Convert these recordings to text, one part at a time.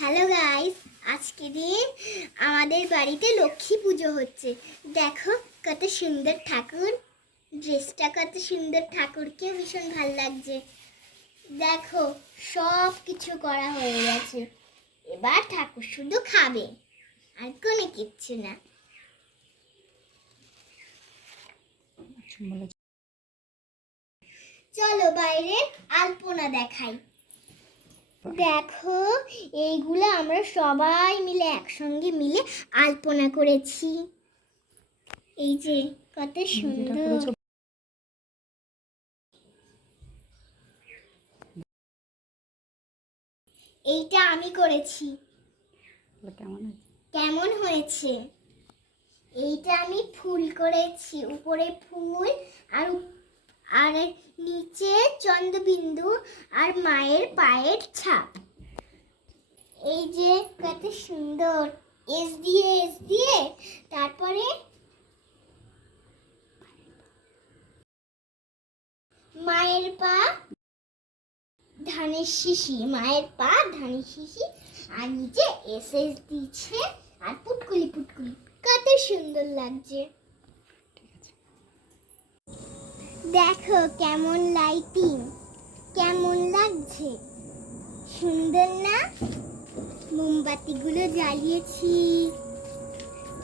Hello guys, আজকে দিন আমাদের বাড়িতে লক্ষ্মী পুজো হচ্ছে। দেখো কত সুন্দর ঠাকুর, ড্রেসটা কত সুন্দর, ঠাকুরকে ভীষণ ভালো লাগছে। দেখো সব কিছু করা হয়ে গেছে, এবার ঠাকুর শুধু খাবে, আর কোনো কিচ্ছু না। চলো বাইরে আলপনা দেখাই। দেখো এইগুলো আমরা সবাই মিলে একসঙ্গে মিলে আলপনা করেছি। এই যে কত সুন্দর। এইটা আমি করেছি। কেমন হয়েছে? এইটা আমি ফুল করেছি, উপরে ফুল আর আর নিচে চন্দ্রবিন্দু আর মায়ের পায়ের ছাপ। এই যে কত সুন্দর, এস দিয়ে তারপরে মায়ের পা ধানের শিশি, মায়ের পা ধানের শিশি, আর নিচে এস দিচ্ছে আর পুটকুলি পুটকুলি, কত সুন্দর লাগছে। দেখো কেমন লাইটিং, কেমন লাগছে, সুন্দর না? মোমবাতিগুলো জ্বালিয়েছি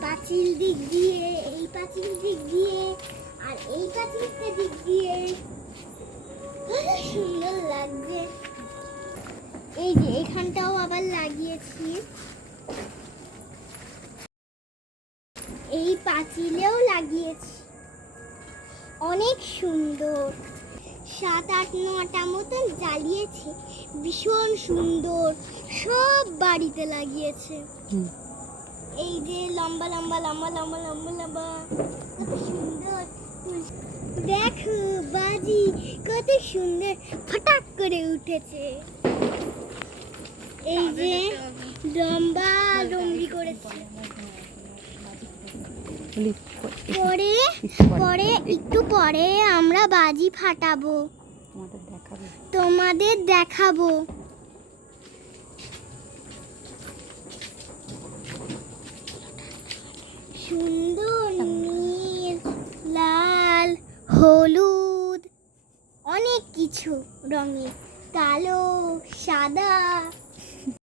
পাঁচিল দিক দিয়ে, এই পাঁচিল দিক দিয়ে আর এই পাঁচিলটা দিক দিয়ে, সুন্দর লাগছে। এই যে এখানটাও আবার লাগিয়েছি, এই পাঁচিলেও লাগিয়েছি, অনেক সুন্দর। 7-8-9টা মতন জ্বালিয়েছে, ভীষণ সুন্দর, সব বাড়িতে লাগিয়েছে। এই যে লম্বা লম্বা লম্বা লম্বা লম্বা লম্বা, কত সুন্দর। দেখো বাজি কত সুন্দর ফটাক করে উঠেছে। এই যে লম্বা লম্বি করেছে। পরে একটু পরে আমরা বাজি ফাটাবো, তোমাদের দেখাবো। সুন্দর নীল, লাল, হলুদ, অনেক কিছু রঙের, কালো, সাদা।